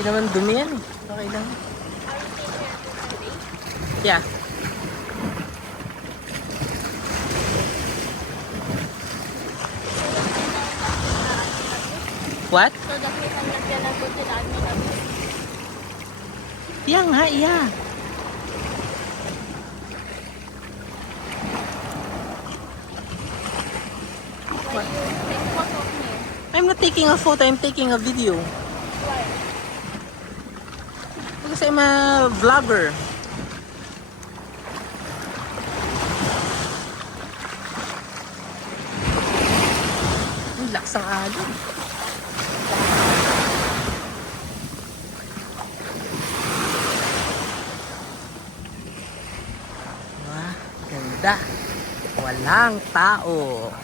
Hindi naman dumi yan eh. Okay lang. Yeah. What? So that we can go to the admin office. Yeah nga, yeah. Why you take photo of me? I'm not taking a photo, I'm taking a video. Why? Because I'm a vlogger. Ang lakas ang agad. Wah, ganda. Walang tao.